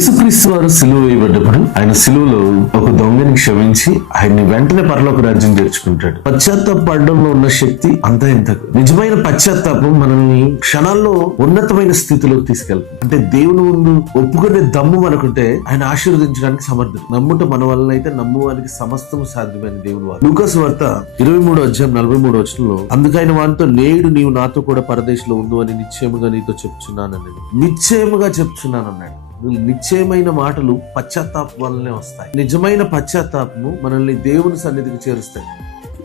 యేసుక్రీస్తు వారు సిలువ వేయబడ్డప్పుడు ఆయన సిలువలో ఒక దొంగని క్షమించి ఆయన్ని వెంటనే పరలోక రాజ్యం చేర్చుకుంటాడు. పశ్చాత్తాపడడంలో ఉన్న శక్తి అంతా ఇంతకు. నిజమైన పశ్చాత్తాపం మనల్ని క్షణాల్లో ఉన్నతమైన స్థితిలోకి తీసుకెళ్తుంది. అంటే దేవుని ముందు ఒప్పుకునే దమ్ము మనకుంటే ఆయన ఆశీర్వదించడానికి సమర్థుడు. నమ్ముట మన వల్ల అయితే నమ్మువానికి సమస్తం సాధ్యమైన దేవుడు వారు. లూకాసు వార్త 23:43 అందుకైన వానితో నేడు నీవు నాతో కూడా పరదేశంలో ఉండు అని నిశ్చయముగా నీతో చెప్తున్నానన్నాడు. నిశ్చయముగా చెప్తున్నానన్నాడు. నిశ్చయమైన మాటలు పశ్చాత్తాపం వల్లనే వస్తాయి. నిజమైన పశ్చాత్తాపము మనల్ని దేవుని సన్నిధికి చేరుస్తాయి.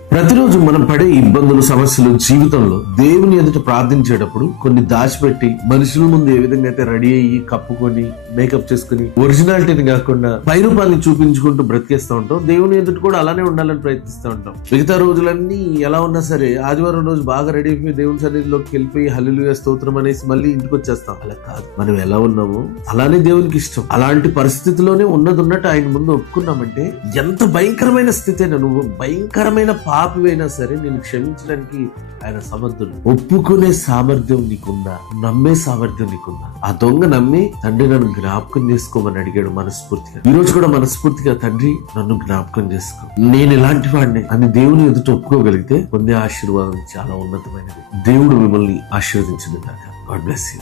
ప్రతిరోజు మనం పడే ఇబ్బందులు, సమస్యలు జీవితంలో దేవుని ఎదుట ప్రార్థించేటప్పుడు కొన్ని దాచిపెట్టి మనుషుల ముందు ఏ విధంగా అయితే రెడీ అయ్యి కప్పుకొని మేకప్ చేసుకుని ఒరిజినాలిటీని కాకుండా పైరూపాన్ని చూపించుకుంటూ బ్రతికేస్తూ ఉంటాం. దేవుని ఎదుట కూడా అలానే ఉండాలని ప్రయత్నిస్తూ ఉంటాం. మిగతా రోజులన్నీ ఎలా ఉన్నా సరే ఆదివారం రోజు బాగా రెడీ అయిపోయి దేవుని సన్నిధిలోకి వెళ్ళిపోయి హల్లెలూయా స్తోత్రం అనేసి మళ్ళీ ఇంటికి వచ్చేస్తాం. అలా కాదు, మనం ఎలా ఉన్నామో అలానే దేవునికి ఇష్టం. అలాంటి పరిస్థితిలోనే ఉన్నట్టు ఆయన ముందు ఒప్పుకున్నామంటే ఎంత భయంకరమైన స్థితి అయినా, నువ్వు భయంకరమైన పాపివైనా సరే నేను క్షమించడానికి ఆయన సమర్థుడు. ఒప్పుకునే సామర్థ్యం నీకుందా? నమ్మే సామర్థ్యం నీకుందా? ఆ దొంగ నమ్మి తండ్రి నన్ను జ్ఞాపకం చేసుకోమని అడిగాడు మనస్ఫూర్తిగా. ఈ రోజు కూడా మనస్ఫూర్తిగా తండ్రి నన్ను జ్ఞాపకం చేసుకో, నేను ఇలాంటి వాడిని అని దేవుని ఎదుట ఒప్పుకోగలిగితే పొందే ఆశీర్వాదం చాలా ఉన్నతమైనది. దేవుడు మిమ్మల్ని ఆశీర్వదించును గాక. God bless you.